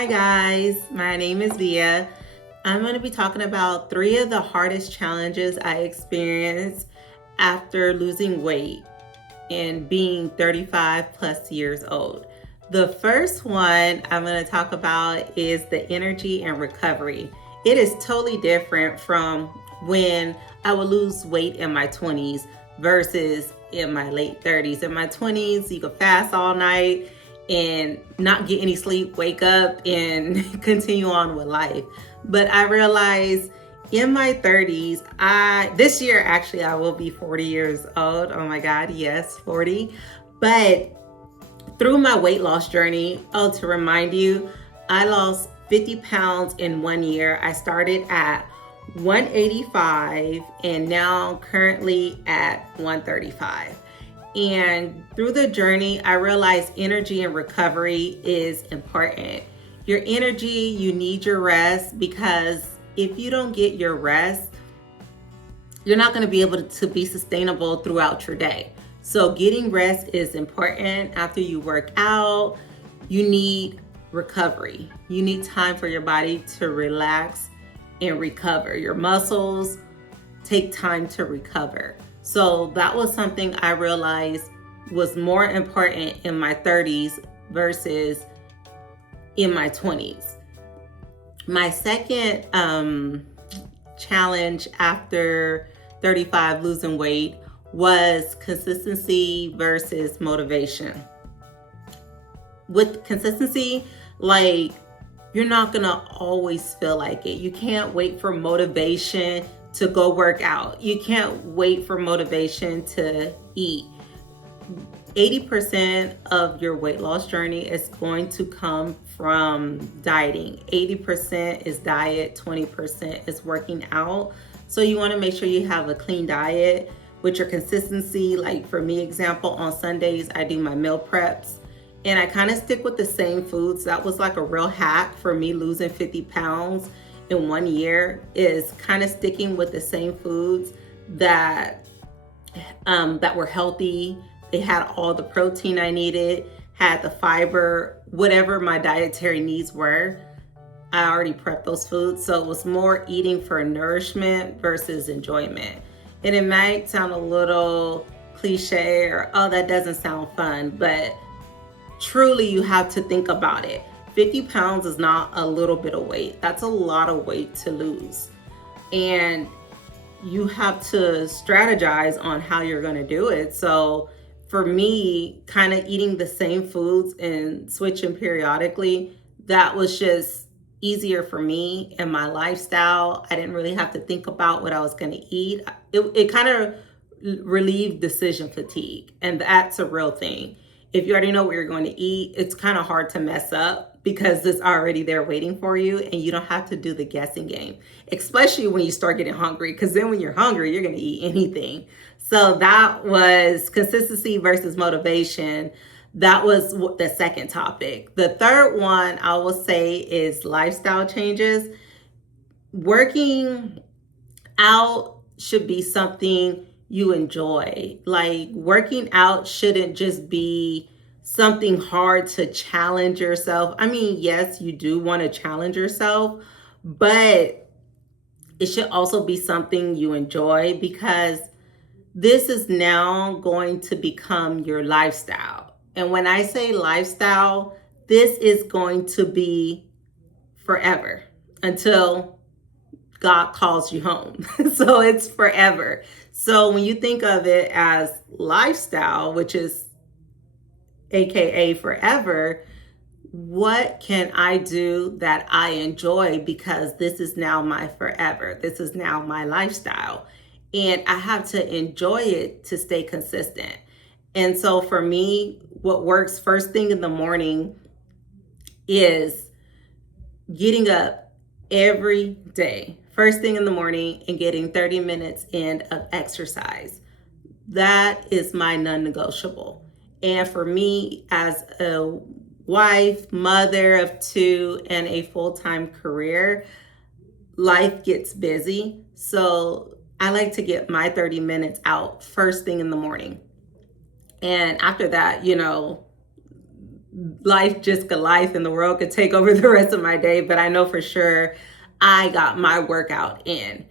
Hi guys, my name is Leah. I'm going to be talking about 3 of the hardest challenges I experienced after losing weight and being 35 plus years old. The first one I'm going to talk about is the energy and recovery. It is totally different from when I would lose weight in my 20s versus in my late 30s. In my 20s, you could fast all night and not get any sleep, wake up and continue on with life. But I realized in my 30s, this year actually I will be 40 years old. Oh my God, yes, 40. But through my weight loss journey, to remind you, I lost 50 pounds in 1 year. I started at 185 and now currently at 135. And through the journey, I realized energy and recovery is important. Your energy, you need your rest, because if you don't get your rest, you're not going to be able to be sustainable throughout your day. So getting rest is important. After you work out, you need recovery. You need time for your body to relax and recover. Your muscles take time to recover. So that was something I realized was more important in my 30s versus in my 20s. My second challenge after 35 losing weight was consistency versus motivation. With consistency, like, you're not gonna always feel like it. You can't wait for motivation to go work out. You can't wait for motivation to eat. 80% of your weight loss journey is going to come from dieting. 80% is diet, 20% is working out. So you want to make sure you have a clean diet with your consistency. Like for me, example, on Sundays, I do my meal preps and I kind of stick with the same foods. That was like a real hack for me losing 50 pounds in 1 year, is kind of sticking with the same foods that were healthy. They had all the protein I needed, had the fiber, whatever my dietary needs were. I already prepped those foods. So it was more eating for nourishment versus enjoyment. And it might sound a little cliche or, oh, that doesn't sound fun, but truly you have to think about it. 50 pounds is not a little bit of weight. That's a lot of weight to lose. And you have to strategize on how you're going to do it. So for me, kind of eating the same foods and switching periodically, that was just easier for me and my lifestyle. I didn't really have to think about what I was going to eat. It kind of relieved decision fatigue, and that's a real thing. If you already know what you're going to eat, it's kind of hard to mess up because it's already there waiting for you and you don't have to do the guessing game, especially when you start getting hungry, because then when you're hungry, you're going to eat anything. So that was consistency versus motivation. That was the second topic. The third one I will say is lifestyle changes. Working out should be something you enjoy. Like, working out shouldn't just be something hard to challenge yourself. I mean, yes, you do want to challenge yourself, but it should also be something you enjoy, because this is now going to become your lifestyle. And when I say lifestyle, this is going to be forever until God calls you home. So it's forever. So when you think of it as lifestyle, which is AKA forever, what can I do that I enjoy? Because this is now my forever. This is now my lifestyle. And I have to enjoy it to stay consistent. And so for me, what works first thing in the morning is getting up every day, first thing in the morning, and getting 30 minutes in of exercise. That is my non-negotiable. And for me, as a wife, mother of 2, and a full-time career, life gets busy. So I like to get my 30 minutes out first thing in the morning. And after that, life just could life and the world could take over the rest of my day. But I know for sure I got my workout in.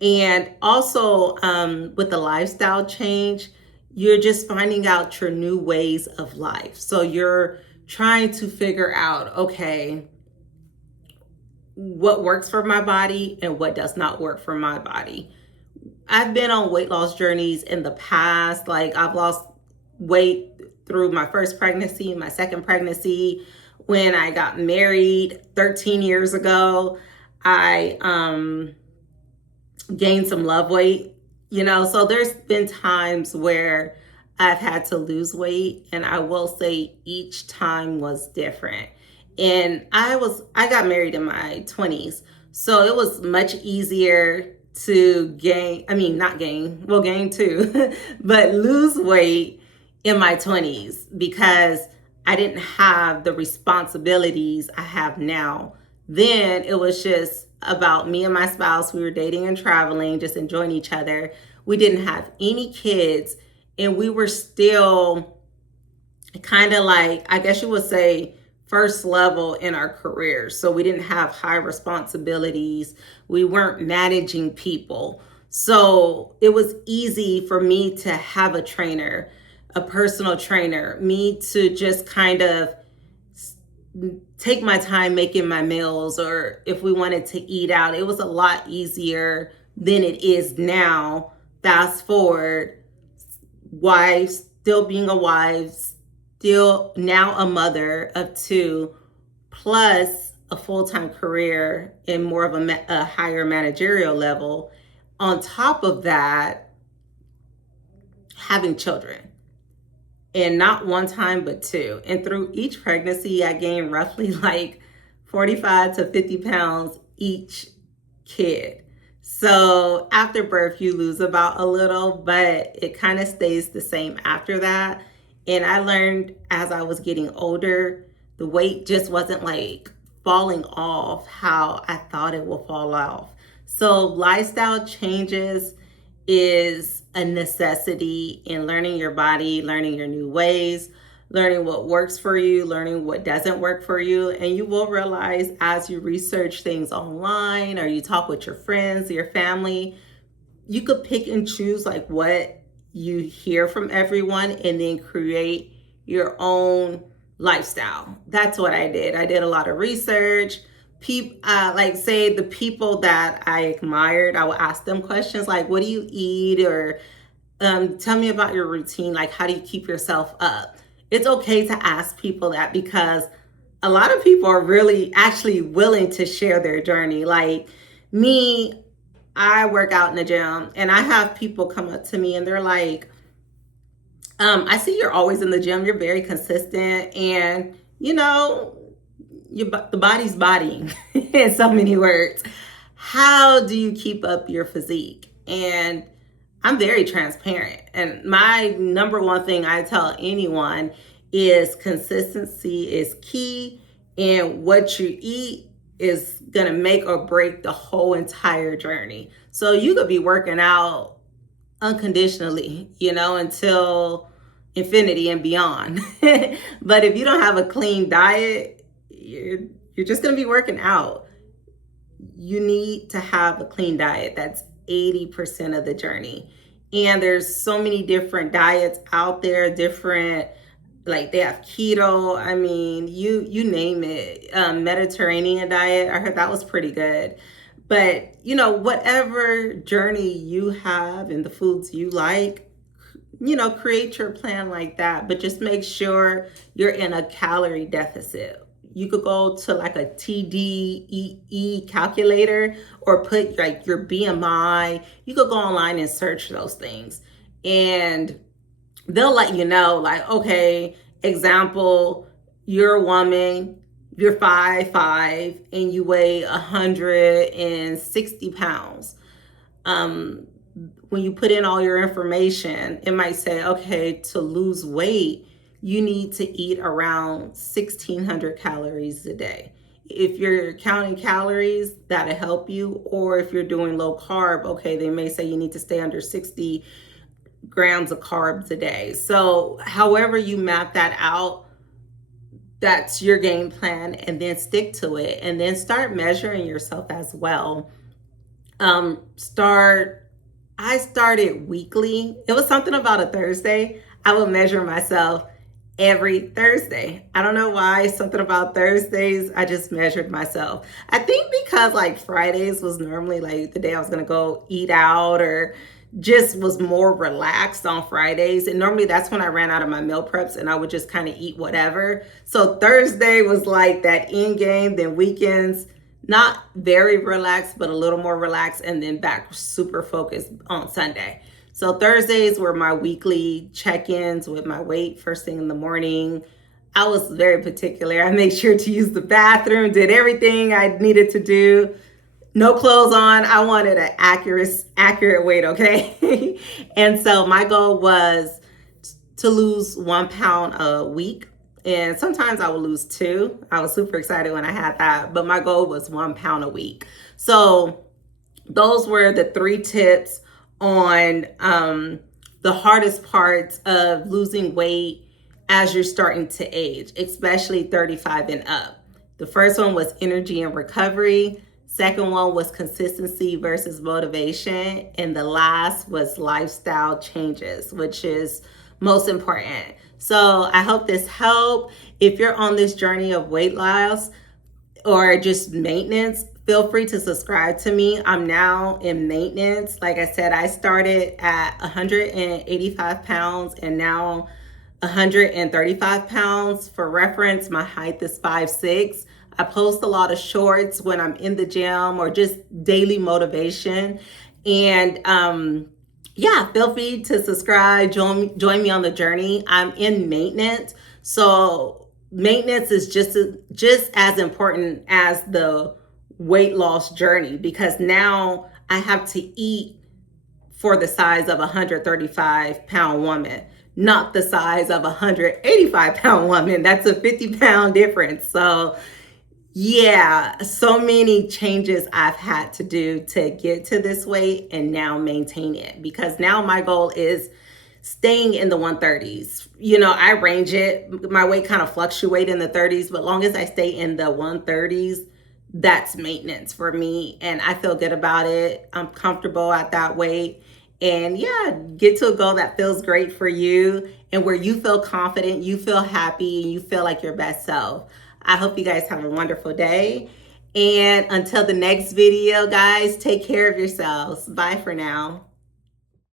And also with the lifestyle change, you're just finding out your new ways of life. So you're trying to figure out, okay, what works for my body and what does not work for my body. I've been on weight loss journeys in the past. Like I've lost weight through my first pregnancy, my second pregnancy. When I got married 13 years ago, I gained some love weight, so there's been times where I've had to lose weight, and I will say each time was different. And I got married in my 20s, so it was much easier to gain too, but lose weight in my 20s because I didn't have the responsibilities I have now. Then it was just about me and my spouse. We were dating and traveling, just enjoying each other. We didn't have any kids, and we were still kind of like, I guess you would say, first level in our careers. So we didn't have high responsibilities. We weren't managing people. So it was easy for me to have a trainer, a personal trainer, me to just kind of take my time making my meals, or if we wanted to eat out, it was a lot easier than it is now. Fast forward, wife, still being a wife, still now a mother of two, plus a full-time career in more of a higher managerial level. On top of that, having children. And not one time, but two. And through each pregnancy, I gained roughly like 45 to 50 pounds each kid. So after birth, you lose about a little, but it kind of stays the same after that. And I learned as I was getting older, the weight just wasn't like falling off how I thought it would fall off. So lifestyle changes is a necessity in learning your body, learning your new ways, learning what works for you, learning what doesn't work for you. And you will realize as you research things online or you talk with your friends, your family, you could pick and choose like what you hear from everyone and then create your own lifestyle. That's what I did. I did a lot of research. Like say the people that I admired, I would ask them questions like, what do you eat? Or tell me about your routine. Like, how do you keep yourself up? It's okay to ask people that because a lot of people are really actually willing to share their journey. Like me, I work out in the gym and I have people come up to me and they're like, I see you're always in the gym. You're very consistent and, the body's bodying in so many words. How do you keep up your physique? And I'm very transparent. And my number one thing I tell anyone is consistency is key. And what you eat is going to make or break the whole entire journey. So you could be working out unconditionally, until infinity and beyond. But if you don't have a clean diet, you're just going to be working out. You need to have a clean diet. That's 80% of the journey. And there's so many different diets out there, like they have keto. I mean, you name it. Mediterranean diet. I heard that was pretty good. But, whatever journey you have and the foods you like, create your plan like that. But just make sure you're in a calorie deficit. You could go to like a TDEE calculator or put like your BMI. You could go online and search those things. And they'll let you know, like, okay, example, you're a woman, you're 5'5", and you weigh 160 pounds. When you put in all your information, it might say, okay, to lose weight, you need to eat around 1,600 calories a day. If you're counting calories, that'll help you. Or if you're doing low carb, okay, they may say you need to stay under 60 grams of carbs a day. So however you map that out, that's your game plan, and then stick to it, and then start measuring yourself as well. Start I started weekly. It was something about a Thursday. I would measure myself every Thursday. I don't know why, something about Thursdays, I just measured myself. I think because like Fridays was normally like the day I was going to go eat out, or just was more relaxed on Fridays. And normally that's when I ran out of my meal preps and I would just kind of eat whatever. So Thursday was like that end game, then weekends, not very relaxed, but a little more relaxed, and then back super focused on Sunday. So Thursdays were my weekly check-ins with my weight first thing in the morning. I was very particular. I made sure to use the bathroom, did everything I needed to do. No clothes on. I wanted an accurate weight, okay? And so my goal was to lose 1 pound a week. And sometimes I would lose 2. I was super excited when I had that, but my goal was 1 pound a week. So those were the 3 tips on the hardest parts of losing weight as you're starting to age, especially 35 and up. The first one was energy and recovery. Second one was consistency versus motivation. And the last was lifestyle changes, which is most important. So I hope this helped. If you're on this journey of weight loss or just maintenance, feel free to subscribe to me. I'm now in maintenance. Like I said, I started at 185 pounds and now 135 pounds. For reference, my height is 5'6". I post a lot of shorts when I'm in the gym or just daily motivation. And yeah, feel free to subscribe, join me on the journey. I'm in maintenance. So maintenance is just as important as the weight loss journey, because now I have to eat for the size of a 135-pound woman, not the size of a 185-pound woman. That's a 50-pound difference. So yeah, so many changes I've had to do to get to this weight and now maintain it, because now my goal is staying in the 130s. You know, I range it. My weight kind of fluctuate in the 30s, but long as I stay in the 130s, that's maintenance for me. And I feel good about it. I'm comfortable at that weight. And yeah, get to a goal that feels great for you and where you feel confident, you feel happy, and you feel like your best self. I hope you guys have a wonderful day. And until the next video, guys, take care of yourselves. Bye for now.